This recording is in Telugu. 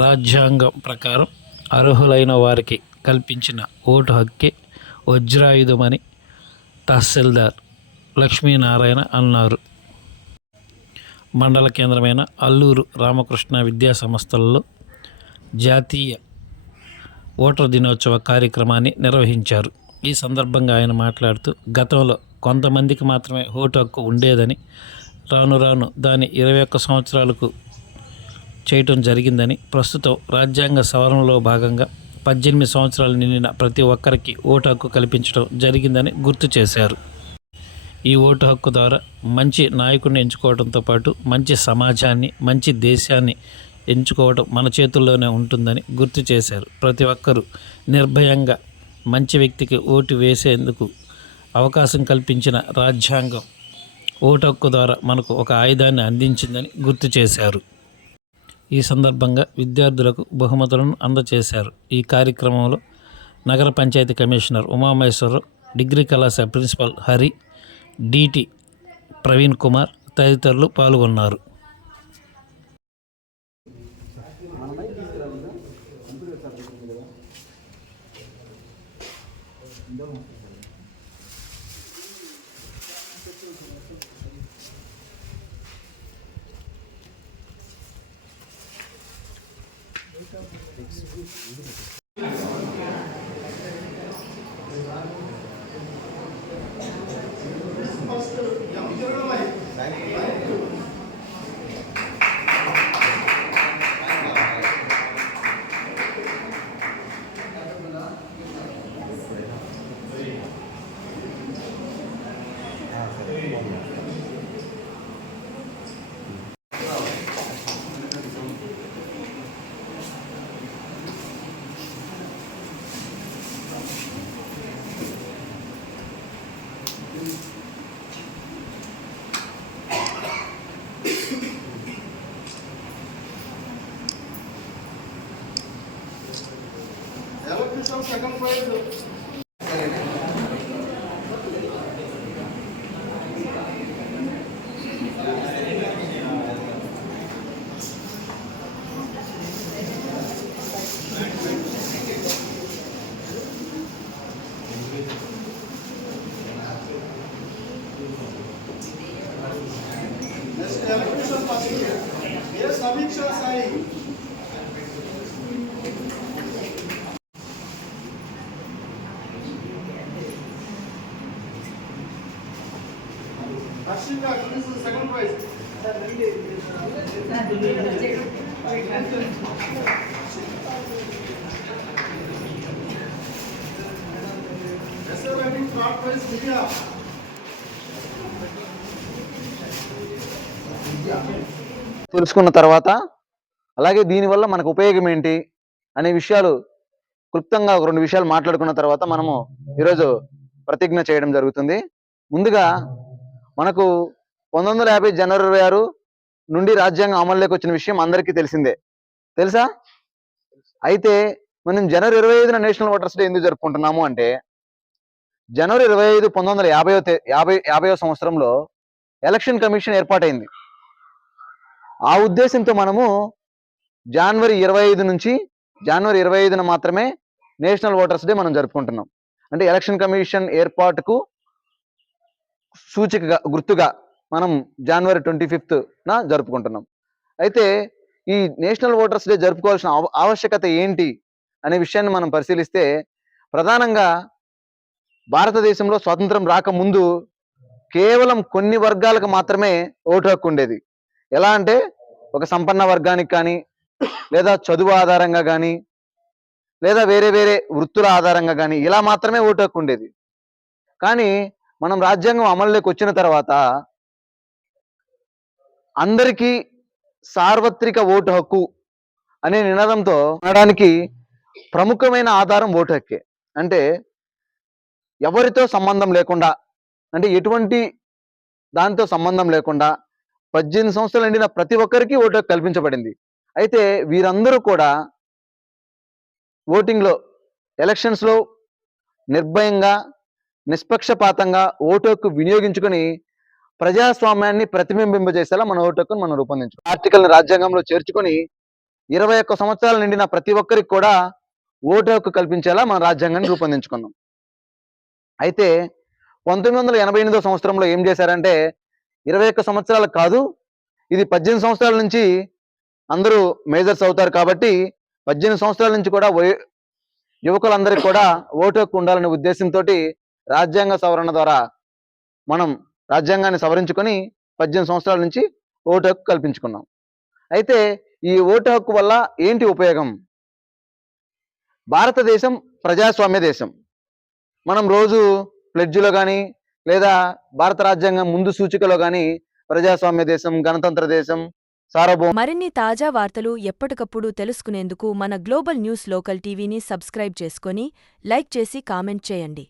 రాజ్యాంగం ప్రకారం అర్హులైన వారికి కల్పించిన ఓటు హక్కే వజ్రాయుధమని తహసీల్దార్ లక్ష్మీనారాయణ అన్నారు. మండల కేంద్రమైన అల్లూరు రామకృష్ణ విద్యా సంస్థలలో జాతీయ ఓటర్ దినోత్సవ కార్యక్రమాన్ని నిర్వహించారు. ఈ సందర్భంగా ఆయన మాట్లాడుతూ, గతంలో కొంతమందికి మాత్రమే ఓటు హక్కు ఉండేదని, రాను రాను దాన్ని 21 సంవత్సరాలకు చేయటం జరిగిందని, ప్రస్తుతం రాజ్యాంగ సవరణలో భాగంగా 18 సంవత్సరాలు నిండిన ప్రతి ఒక్కరికి ఓటు హక్కు కల్పించడం జరిగిందని గుర్తు చేశారు. ఈ ఓటు హక్కు ద్వారా మంచి నాయకుడిని ఎంచుకోవడంతో పాటు మంచి సమాజాన్ని, మంచి దేశాన్ని ఎంచుకోవడం మన చేతుల్లోనే ఉంటుందని గుర్తు చేశారు. ప్రతి ఒక్కరూ నిర్భయంగా మంచి వ్యక్తికి ఓటు వేసేందుకు అవకాశం కల్పించిన రాజ్యాంగం ఓటు హక్కు ద్వారా మనకు ఒక ఆయుధాన్ని అందించిందని గుర్తు చేశారు. ఈ సందర్భంగా విద్యార్థులకు బహుమతులను అందజేశారు. ఈ కార్యక్రమంలో నగర పంచాయతీ కమిషనర్ ఉమామహేశ్వరరావు, డిగ్రీ కళాశాల ప్రిన్సిపల్ హరి, డిటి ప్రవీణ్ కుమార్ తదితరులు పాల్గొన్నారు. Second prize. Next electrician first year. Yes, Sabiksha Sai. Ashika, this is the second prize. Yes, sir, I think third prize, Vidya. తెలుసుకున్న తర్వాత అలాగే దీనివల్ల మనకు ఉపయోగం ఏంటి అనే విషయాలు క్లుప్తంగా ఒక 2 విషయాలు మాట్లాడుకున్న తర్వాత మనము ఈరోజు ప్రతిజ్ఞ చేయడం జరుగుతుంది. ముందుగా మనకు 1950 జనవరి 26 నుండి రాజ్యాంగం అమల్లోకి వచ్చిన విషయం అందరికీ తెలిసిందే, తెలుసా? అయితే మనం జనవరి 25న నేషనల్ ఓటర్స్ డే ఎందుకు జరుపుకుంటున్నాము అంటే, జనవరి 25 1950వ సంవత్సరంలో ఎలక్షన్ కమిషన్ ఏర్పాటైంది. ఆ ఉద్దేశంతో మనము జనవరి 25 నుంచి జనవరి 25న మాత్రమే నేషనల్ ఓటర్స్ డే మనం జరుపుకుంటున్నాం. అంటే ఎలక్షన్ కమిషన్ ఏర్పాటుకు సూచికగా, గుర్తుగా మనం జనవరి 25న జరుపుకుంటున్నాం. అయితే ఈ నేషనల్ ఓటర్స్ డే జరుపుకోవాల్సిన ఆవశ్యకత ఏంటి అనే విషయాన్ని మనం పరిశీలిస్తే, ప్రధానంగా భారతదేశంలో స్వాతంత్రం రాకముందు కేవలం కొన్ని వర్గాలకు మాత్రమే ఓటు హక్కు ఉండేది. ఎలా అంటే ఒక సంపన్న వర్గానికి కానీ, లేదా చదువు ఆధారంగా కానీ, లేదా వేరే వేరే వృత్తుల ఆధారంగా కానీ ఇలా మాత్రమే ఓటు హక్కు ఉండేది. కానీ మనం రాజ్యాంగం అమల్లోకి వచ్చిన తర్వాత అందరికీ సార్వత్రిక ఓటు హక్కు అనే నినాదంతో అనడానికి ప్రముఖమైన ఆధారం ఓటు హక్కే. అంటే ఎవరితో సంబంధం లేకుండా, అంటే ఎటువంటి దాంతో సంబంధం లేకుండా 18 సంవత్సరాలు నిండిన ప్రతి ఒక్కరికి ఓటు హక్కు కల్పించబడింది. అయితే వీరందరూ కూడా ఓటింగ్లో, ఎలక్షన్స్లో నిర్భయంగా, నిష్పక్షపాతంగా ఓటు హక్కు వినియోగించుకొని ప్రజాస్వామ్యాన్ని ప్రతిబింబింపజేసేలా మన ఓటు హక్కును మనం రూపొందించుకోవాలి. ఆర్టికల్ని రాజ్యాంగంలో చేర్చుకొని 21 సంవత్సరాలు నిండిన ప్రతి ఒక్కరికి కూడా ఓటు హక్కు కల్పించేలా మన రాజ్యాంగాన్ని రూపొందించుకున్నాం. అయితే 1988 సంవత్సరంలో ఏం చేశారంటే 21 సంవత్సరాలకు కాదు, ఇది 18 సంవత్సరాల నుంచి అందరూ మేజర్స్ అవుతారు కాబట్టి 18 సంవత్సరాల నుంచి కూడా యువకులందరికీ కూడా ఓటు హక్కు ఉండాలనే ఉద్దేశంతో రాజ్యాంగ సవరణ ద్వారా మనం రాజ్యాంగాన్ని సవరించుకొని 18 సంవత్సరాల నుంచి ఓటు హక్కు కల్పించుకున్నాం. అయితే ఈ ఓటు హక్కు వల్ల ఏంటి ఉపయోగం? భారతదేశం ప్రజాస్వామ్య దేశం. మనం రోజు ప్లెడ్జ్లో కానీ లేదా భారత రాజ్యాంగం ముందు సూచికలో కానీ ప్రజాస్వామ్య దేశం, గణతంత్ర దేశం, సార్వభౌమ మరిన్ని తాజా వార్తలు ఎప్పటికప్పుడు తెలుసుకునేందుకు మన గ్లోబల్ న్యూస్ లోకల్ టీవీని సబ్స్క్రైబ్ చేసుకొని లైక్ చేసి కామెంట్ చేయండి.